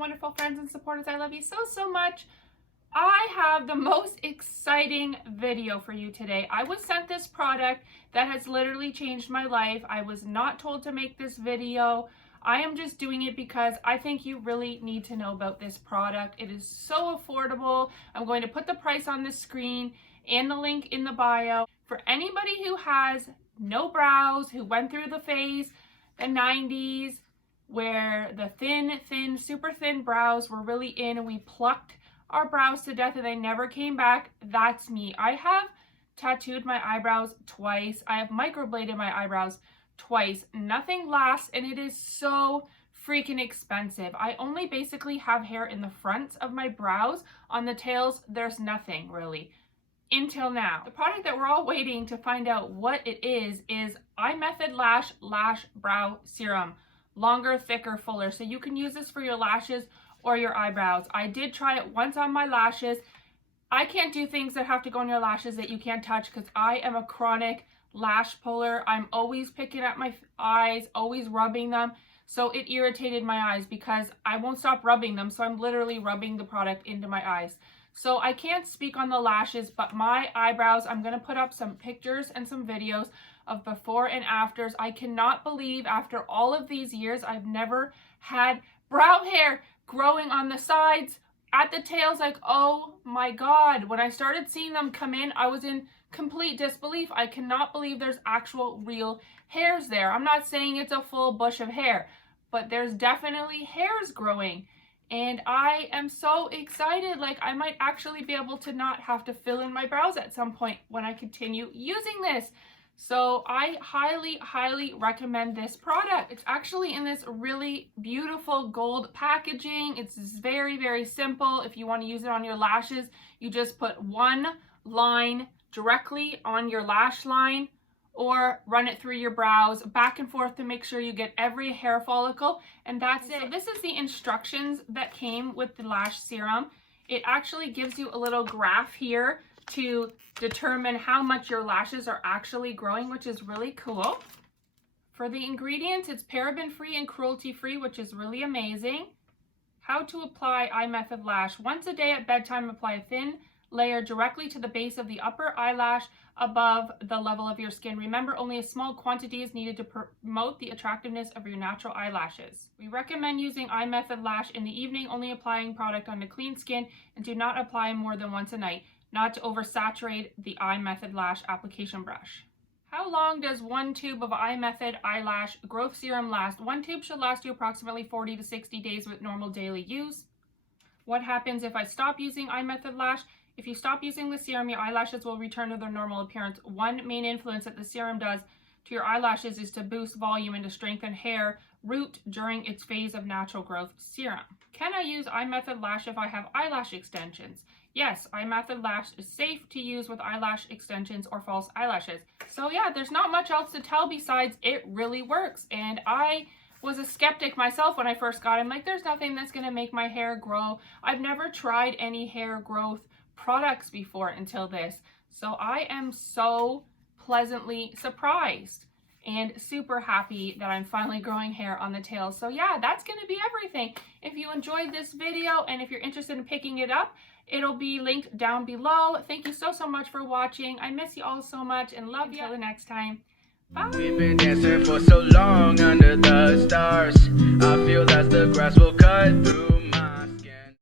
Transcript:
wonderful friends and supporters. I love you so, so much. I have the most exciting video for you today. I was sent this product that has literally changed my life. I was not told to make this video. I am just doing it because I think you really need to know about this product. It is so affordable. I'm going to put the price on the screen and the link in the bio. For anybody who has no brows, who went through the phase, the 90s, where the thin, super thin brows were really in and we plucked our brows to death and they never came back, that's me. I have tattooed my eyebrows twice. I have microbladed my eyebrows twice. Nothing lasts and it is so freaking expensive. I only basically have hair in the front of my brows. On the tails, there's nothing really. Until now. The product that we're all waiting to find out what it is Imethod Lash Brow Serum. Longer, thicker, fuller. So you can use this for your lashes or your eyebrows. I did try it once on my lashes. I can't do things that have to go on your lashes that you can't touch because I am a chronic lash puller. I'm always picking at my eyes, always rubbing them. So it irritated my eyes because I won't stop rubbing them. So I'm literally rubbing the product into my eyes. So I can't speak on the lashes, but my eyebrows, I'm going to put up some pictures and some videos of before and afters. I cannot believe after all of these years, I've never had brow hair growing on the sides, at the tails. Like, oh my God. When I started seeing them come in, I was in complete disbelief. I cannot believe there's actual real hairs there. I'm not saying it's a full bush of hair, but there's definitely hairs growing. And I am so excited. Like, I might actually be able to not have to fill in my brows at some point when I continue using this. So I highly recommend this product. It's actually in this really beautiful gold packaging. It's very simple. If you want to use it on your lashes, you just put one line directly on your lash line or run it through your brows back and forth to make sure you get every hair follicle, and that's it. So this is the instructions that came with the lash serum. It actually gives you a little graph here to determine how much your lashes are actually growing, which is really cool. For the ingredients, it's paraben-free and cruelty-free, which is really amazing. How to apply Imethod Lash. Once a day at bedtime, apply a thin layer directly to the base of the upper eyelash above the level of your skin. Remember, only a small quantity is needed to promote the attractiveness of your natural eyelashes. We recommend using Imethod Lash in the evening, only applying product on the clean skin, and do not apply more than once a night, not to oversaturate the Imethod Lash application brush. How long does one tube of Imethod Eyelash Growth Serum last? One tube should last you approximately 40 to 60 days with normal daily use. What happens if I stop using Imethod Lash? If you stop using the serum, your eyelashes will return to their normal appearance. One main influence that the serum does to your eyelashes is to boost volume and to strengthen hair root during its phase of natural growth serum. Can I use Imethod Lash if I have eyelash extensions? Yes, Imethod Lash is safe to use with eyelash extensions or false eyelashes. So yeah, there's not much else to tell besides it really works. And I was a skeptic myself when I first got it. I'm like, there's nothing that's going to make my hair grow. I've never tried any hair growth products before until this. So I am so pleasantly surprised and super happy that I'm finally growing hair on the tail. So yeah, that's going to be everything. If you enjoyed this video and if you're interested in picking it up, it'll be linked down below. Thank you so much for watching. I miss you all so much and love you. Until the next time. Bye. We've been dancing for so long under the stars.